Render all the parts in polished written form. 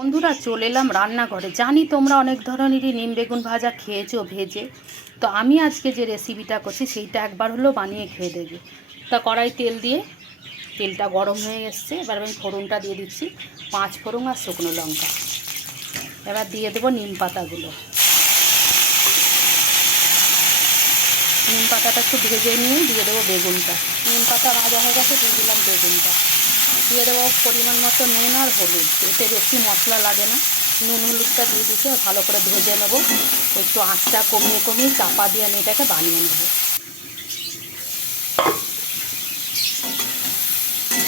বন্ধুরা চলে এলাম রান্নাঘরে। জানি তোমরা অনেক ধরনেরই নিম বেগুন ভাজা খেয়েছো ভেজে, তো আমি আজকে যে রেসিপিটা করছি সেইটা একবার হলেও বানিয়ে খেয়ে দেবে। তা কড়াই তেল দিয়ে তেলটা গরম হয়ে এসছে, এবার আমি ফোড়নটা দিয়ে দিচ্ছি, 5 ফোড়ন আর শুকনো লঙ্কা। এবার দিয়ে দেবো নিম পাতাগুলো। নিম পাতাটা একটু ভেজে নিয়ে দিয়ে দেবো বেগুনটা। নিম পাতা ভাজা হয়ে গেছে, দিয়ে দিলাম বেগুনটা। দিয়ে দেবো পরিমাণ মতো নুন আর হলুদ, এতে বেশি মশলা লাগে না। নুন হলুদটা দিয়ে দিতে ভালো করে ভেজে নেবো, একটু আঁচটা কমিয়ে কমিয়ে চাপা দিয়ে আমি এটাকে বানিয়ে নেব।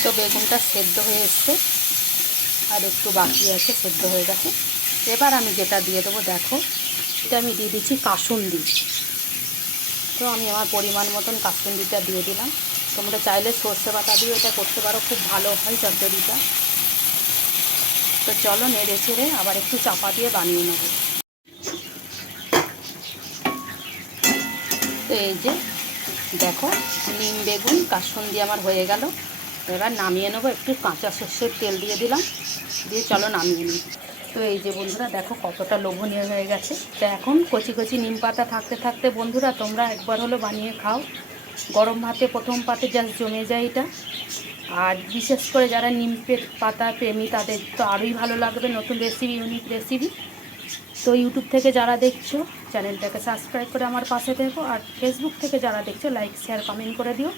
তো বেগুনটা সেদ্ধ হয়ে এসছে, আর একটু বাকি আছে, সেদ্ধ হয়ে গেছে। এবার আমি যেটা দিয়ে দেবো দেখো, এটা আমি দিয়ে দিচ্ছি কাসুন্দি। তো আমি আমার পরিমাণ মতন কাসুন্দিটা দিয়ে দিলাম। তোমরা চাইলে সর্ষে বাটা দিয়ে এটা করতে পারো, খুব ভালো হয় চচ্চড়িটা। তো চলো নেড়ে চেড়ে আবার একটু চাপা দিয়ে বানিয়ে নেব। তো এই যে দেখো, নিম বেগুন কাসুন্দি আমার হয়ে গেল। এবার নামিয়ে নেবো, একটু কাঁচা সর্ষের তেল দিয়ে দিলাম, দিয়ে চলো নামিয়ে নিই। তো এই যে বন্ধুরা দেখো কতটা লোভনীয় হয়ে গেছে। তো এখন কচি কচি নিম পাতা থাকতে থাকতে বন্ধুরা তোমরা একবার হলো বানিয়ে খাও। গরম ভাতে প্রথম পাতে জাস্ট জমে যায় এটা। আর বিশেষ করে যারা নিম পাতা প্রেমী তাদের তো আরোই ভালো লাগবে, নতুন রেসিপি, ইউনিক রেসিপি। তো ইউটিউব থেকে যারা দেখছো চ্যানেলটাকে সাবস্ক্রাইব করে আমার পাশে থেকো, আর ফেসবুক থেকে যারা দেখছো লাইক শেয়ার কমেন্ট করে দিও।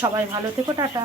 সবাই ভালো থেকো, টাটা।